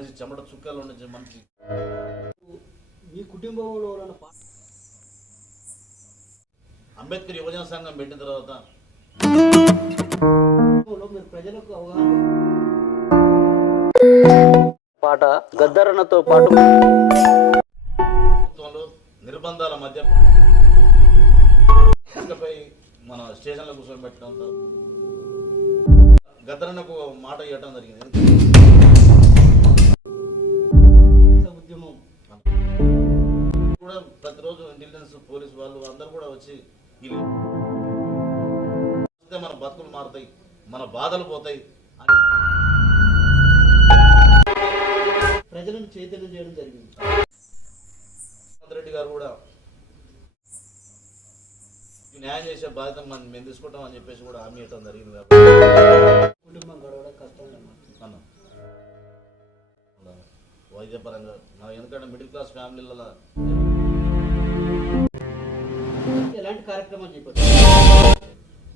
మనిషి చెమట చుక్కలు ఉండే మనిషి. మీ కుటుంబంలో అంబేద్కర్ యువజన సంఘం పెట్టిన తర్వాత మీరు ప్రజలకు అవగాహన పాట గద్దరన్నతో పాటు నిర్బంధాల మధ్య మన స్టేషన్లో కూర్చొని పెట్టడంతో గద్దరన్నకు మాట ఇవ్వడం జరిగింది. ఉద్యమం కూడా ప్రతిరోజు ఇంటెలిజెన్స్ పోలీసు వాళ్ళు అందరూ కూడా వచ్చి మన బతుకులు మారుతాయి, మన బాధలు పోతాయి, ప్రజలను చైతన్యం చేయడం జరిగింది. రెడ్డి గారు కూడా న్యాయం చేసే బాధ్యత మేము తీసుకుంటాం అని చెప్పేసి కూడా హామీ ఇవ్వడం జరిగింది. కుటుంబం గడవడం కష్టం అన్న వైద్యపరంగా ఎందుకంటే మిడిల్ క్లాస్ ఫ్యామిలీలలో ఎలాంటి కార్యక్రమాలు చెప్పచ్చు,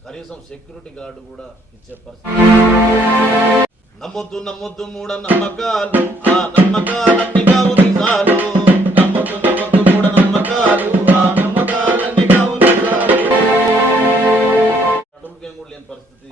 కనీసం సెక్యూరిటీ గార్డు కూడా ఇచ్చే పరిస్థితి. నమ్మొద్దు నమ్మొద్దు మూఢ నమ్మకాలు, ఆ నమ్మకాలన్నీ కావు నిజాలు. నమ్మొద్దు నమ్మొద్దు మూఢ నమ్మకాలు, ఆ నమ్మకాలన్నీ కావు నిజాలు. అడుగుకేం కూడా లేని పరిస్థితి.